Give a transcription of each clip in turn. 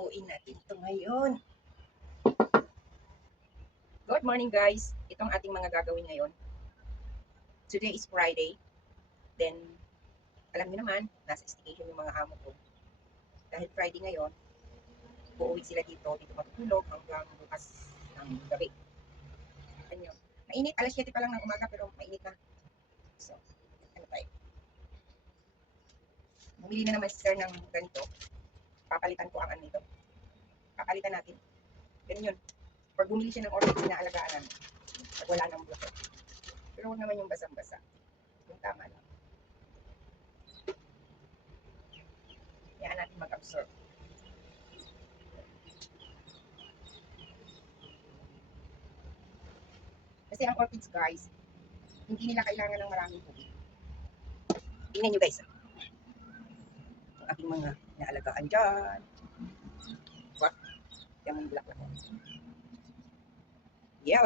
Hamuin natin ito ngayon. Good morning guys. Itong ating mga gagawin ngayon. Today is Friday. Then, alam niyo naman, nasa staycation yung mga amo ko. Dahil Friday ngayon, uuwi sila dito matutulog hanggang bukas ng gabi. Ano, mainit, alas 7 pa lang ng umaga pero mainit na. So, ano tayo? Bumili na naman si sir ng ganito. Papalitan ko ang ano nito. Papalitan natin. Ganun yun. Pag bumili siya ng orchids, inaalagaan namin. Pag wala nang buto. Pero huwag naman yung basang-basa. Yung tama lang. Hayaan natin mag-absorb. Kasi ang orchids guys, hindi nila kailangan ng maraming tubig. Tingnan nyo guys. Ang aking mga naalagaan dyan. What? Yan mong bulak lang. Yo!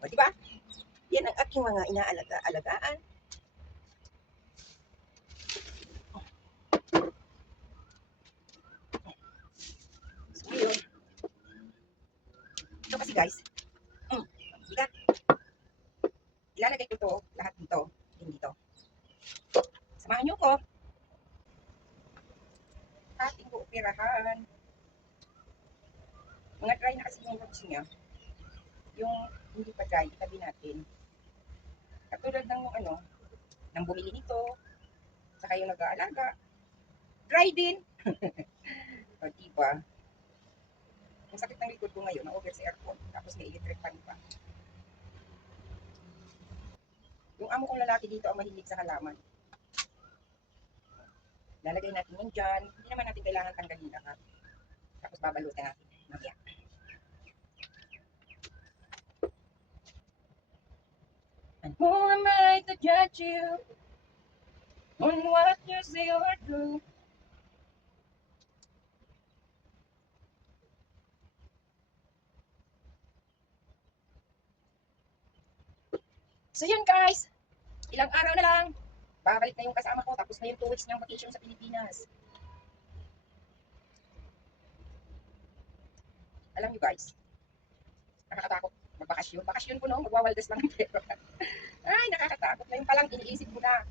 O diba? Yan ang aking mga inaalagaan. So ngayon, ito kasi guys, bigat. Ilalagay ko to lahat dito. Dito. Samahan nyo ko. Ating ko operahan. Mga dry na kasi yung roots niya. Yung hindi pa dry, itabi natin. Katulad ng ano, nang bumili nito, saka yung nag-aalaga. Dry din. O diba? Ang sakit ng likod ko ngayon, na-over sa aircon. Tapos may electric fan pa. Yung amo kong lalaki dito ang mahilig sa halaman. Lalagay natin yan dyan. Hindi naman natin kailangan tanggalin lahat. Tapos babalutin natin. Mamaya. And who am I to judge you on what you say or do? So yun guys, ilang araw na lang, babalik na yung kasama ko, tapos na yung 2 weeks niyang vacation sa Pilipinas. Alam niyo guys, nakakatakot magbakasyon. Bakasyon ko no, magwawaldas lang ng pera. Ay, nakakatakot. Ngayon pa lang, iniisip ko na,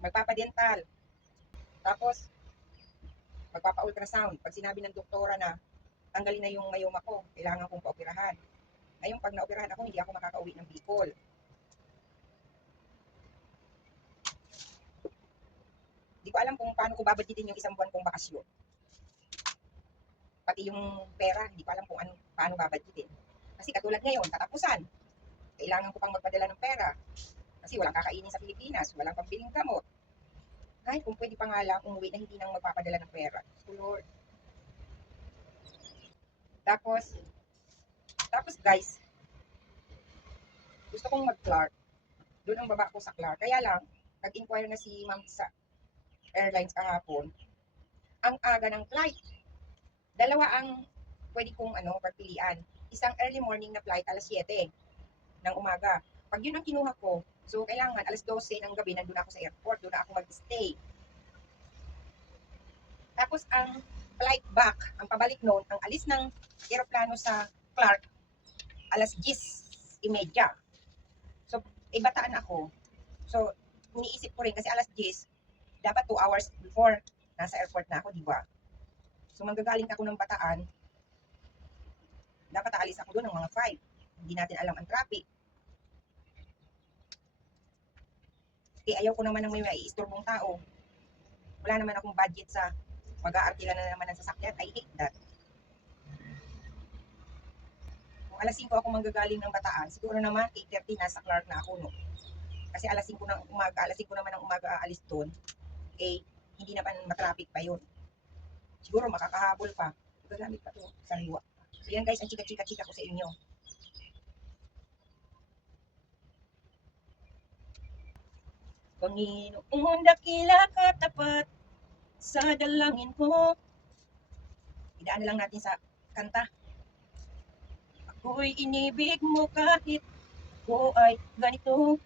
magpapadental. Tapos, magpapa-ultrasound. Pag sinabi ng doktora na, tanggalin na yung mayoma ko, kailangan kong paoperahan. Ngayon, pag naoperahan ako, hindi ako makakauwi ng Bicol. Hindi ko alam kung paano ko babadgetin yung isang buwan kong bakasyon. Pati yung pera, hindi ko alam kung paano babadgetin. Kasi katulad ngayon, katapusan, kailangan ko pang magpadala ng pera. Kasi walang kakainin sa Pilipinas, walang pambiling gamot. Ay, kung pwede pa nga lang umuwi na hindi nang magpapadala ng pera. So Lord. Tapos guys, gusto kong mag-Clark. Doon ang baba ko sa Clark. Kaya lang, nag-inquire na si ma'am sa airlines kahapon. Ang aga ng flight. Dalawa ang pwede kong pagpilian. Isang early morning na flight, alas 7 ng umaga. Pag yun ang kinuha ko, so kailangan alas 12 ng gabi, nandun ako sa airport, doon ako mag-stay. Tapos ang flight back, ang pabalik noon, ang alis ng aeroplano sa Clark, alas 10:30. So, ibataan ako. So, iniisip ko rin kasi alas 10, dapat 2 hours before nasa airport na ako, di ba? So, manggagaling ako ng Bataan, dapat aalis ako doon ng mga 5. Hindi natin alam ang traffic. Ayaw ko naman ng may maiistorbong tao. Wala naman akong budget sa mag-aartila na naman ng sasakyan. I hate that. Kung alas 5 ako manggagaling ng Bataan, siguro naman 8:30 nasa Clark na ako, no? Kasi alas 5 ng umaga, alas 5 naman ng umaga aalis doon, hindi naman matraffic pa yun. Siguro makakahabol pa. Gagamit pa to sa liwa. So yan guys, ang chika-chika-chika ko sa inyo. Panginoon, dakila katapat sa dalangin ko. Idaan na lang natin sa kanta. Ako'y inibig mo kahit ako ay ganito.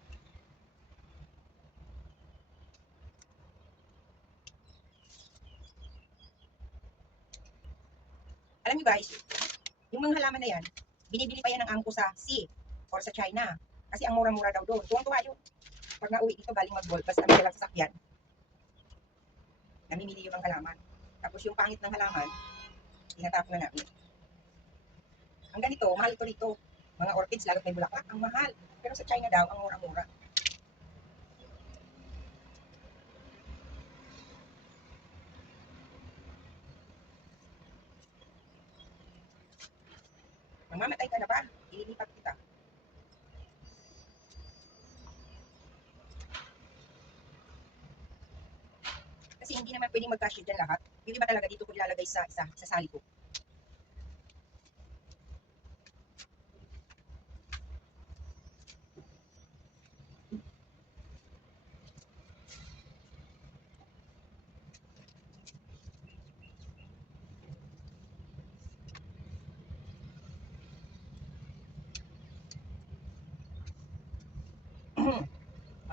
Alam niyo guys, yung mga halaman na yan, binibili pa yan ng amo ko sa sea or sa China. Kasi ang mura-mura daw doon. Tuwang-tuwa yun. Pag nauwi dito galing mag-golf, basta kami lang sasakyan. Namimili yung mga halaman. Tapos yung pangit ng halaman, tinatapon na namin. Ang ganito, mahal ito dito. Mga orchids, lalo't may bulaklak, ang mahal. Pero sa China daw, ang mura-mura. Mamamatay ka na ba? Ililipat kita. Kasi hindi naman pwedeng mag-cashew dyan lahat. Yung iba talaga dito ko ilalagay sa sali ko.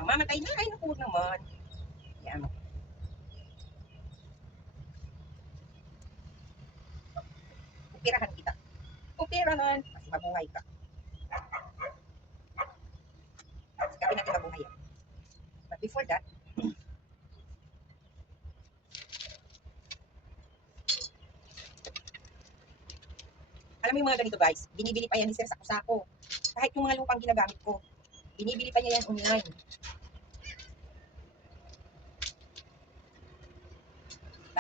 Mamamatay na. Ay, naku, huwag naman. Yan. Upirahan kita. Upirahan. Kasi mabuhay ka. Sikapin natin mabuhay yan. But before that, alam mo yung mga ganito guys, binibili pa yan ni Sir Sako-Sako. Kahit yung mga lupang ginagamit ko, binibili pa niya yan online.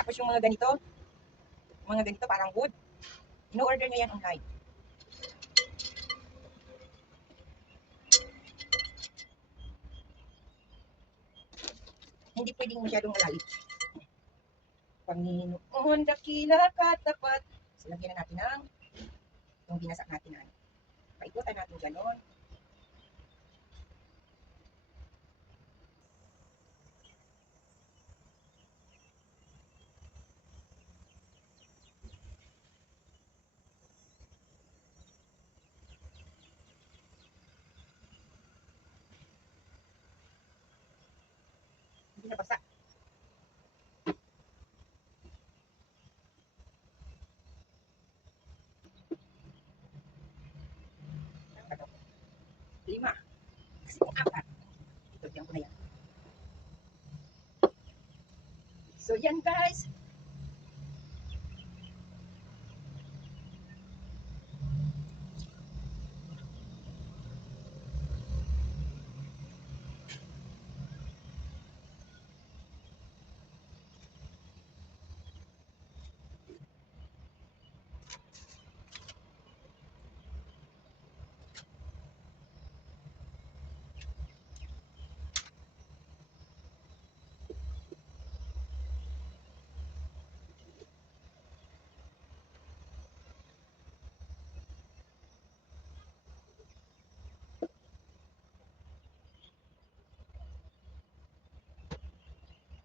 Tapos yung mga ganito parang wood, ino-order niya yan online. Hindi pwedeng masyadong malalim. Panginoon, dakila katapat. So, lagyan na natin ng yung binasak natin na. Paikutan natin gano'n. Hindi nabasa. Ano? 5. Kasi kung 4, ito, diyan ko na yan. So, yan guys.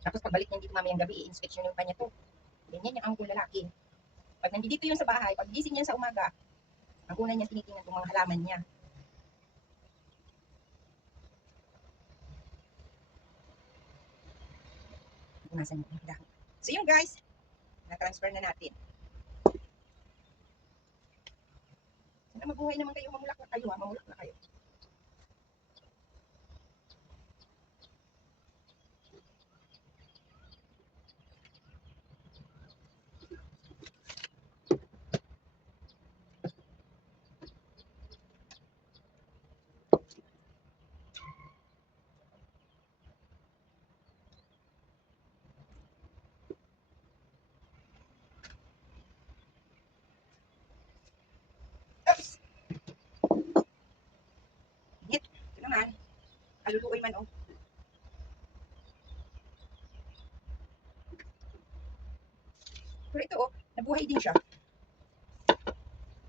Tapos pagbalik niya dito mamayang gabi, i-inspection yung kanya to. Ganyan yung anggol lalaki. Pag nandito yun sa bahay, pag gising niya sa umaga, ang una niya tinitingnan itong mga halaman niya. Punasan niya yung dahon. So yun guys, na-transfer na natin. Sana mabuhay naman kayo, mamulak na kayo, mamulak na kayo. Oops! Ngit, ito naman. Kaluluoy man oh. Pero ito oh, nabuhay din siya.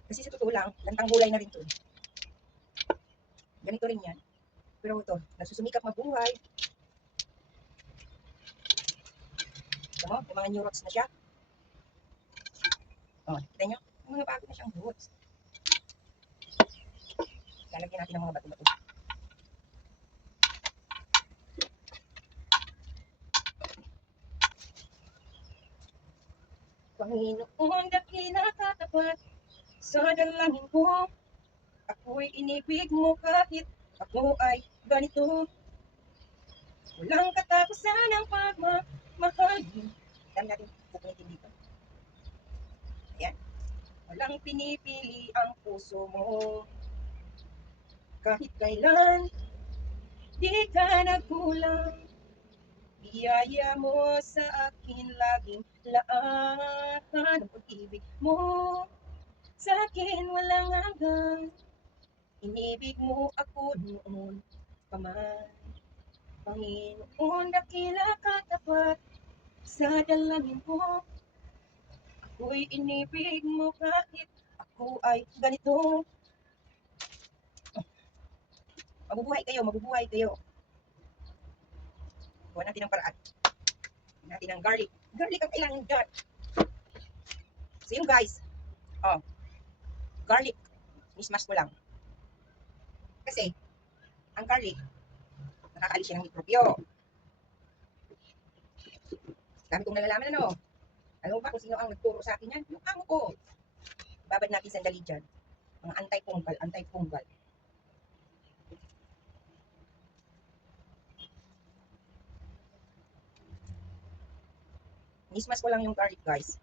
Kasi sa totoo lang, lantang gulay na rin to. Ganito rin yan. Pero ito, nagsusumikap mabuhay. Ito mo, yung mga new roots na siya. Oh, kita nyo? Yung mga bago na siyang roots. Lalagyan natin ng mga bato-bato. Panginoon, dakila ka katapat sa dalangin ko. Ako'y inibig mo kahit ako ay ganito. Walang katapusan ang pagmamahal. Dami natin pupuntin dito. Ayan. Walang pinipili ang puso mo. Kahit kailan, di ka nagkulang. Biyaya mo sa akin laging laan. Ang pag-ibig mo sa akin walang hanggan. Inibig mo ako noon pa man. Panginoon, dakila katapat sa dalangin ko. Ako'y inibig mo kahit ako ay ganito. Mabubuhay kayo, mabubuhay kayo. Kuha natin ang paraan. Kuha natin ang garlic. Garlic ang kailangan dyan. So yun guys. Oh, garlic. Mismash ko lang. Kasi, ang garlic, nakakaalis siya ng mikrobyo. Dami kong nalalaman ano. Alam mo ba kung sino ang nagturo sa akin yan? Yung amo ko. Babad natin sandali dyan. Mga anti-fungal, anti-fungal. Mismas ko lang yung garlic guys.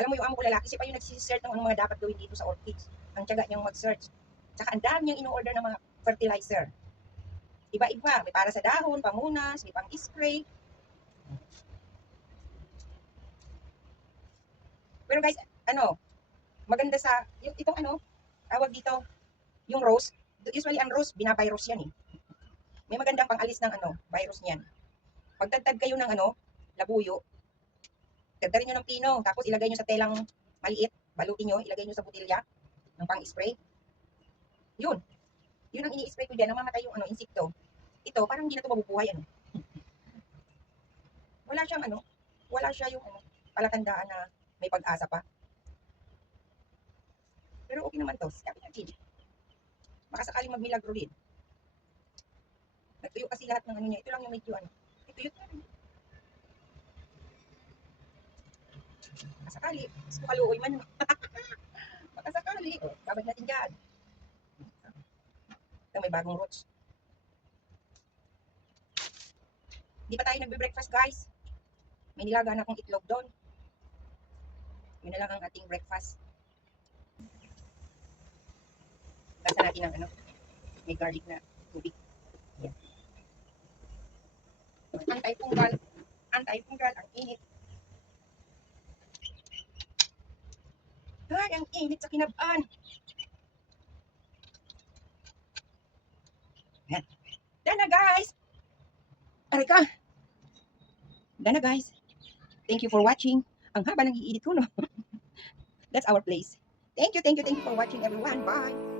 Alam mo yung amo ko lalaki, siya pa yung nagsisearch ng mga dapat gawin dito sa orchids. Ang tiyaga niyang mag-search. Tsaka ang dami niyang in-order ng mga fertilizer. Iba-iba. May para sa dahon, pamunas, may pang-spray. Pero guys, ano, maganda sa, yung, itong ano, tawag dito, yung rose. Usually ang rose, binavirus yan eh. May magandang pang-alis ng ano, virus niyan. Pagtagtag kayo ng ano, labuyo, dagdarin nyo ng pino, tapos ilagay nyo sa telang maliit, balutin nyo, ilagay nyo sa butilya ng pang-spray. Yun. Yun ang ini-spray ko dyan, namamatay yung ano, insekto. Ito, parang hindi na ito mabubuhay, ano. Wala siyang ano, wala siya yung ano, palatandaan na may pag-asa pa. Pero okay naman to, sabi natin. Baka sakaling magmilagro din. Nagtuyo kasi lahat ng ano niya, ito lang yung medyo ano, ito yun. Sakali, gusto kaluoy man. Baka sakali, oh, babad natin dyan. Ito, may bagong roots. Hindi pa tayo nagbe-breakfast guys. May nilaga na akong itlog doon. Yun na lang ang ating breakfast. Basta natin ang ano, may garlic na tubig. Yan. Anti-fungal. Anti-fungal, ang init. Ay, ang init sa kinabaan. Yan. Dana guys. Aray ka. Dana guys. Thank you for watching. Ang haba ng iinit ko, no? That's our place. Thank you for watching everyone. Bye.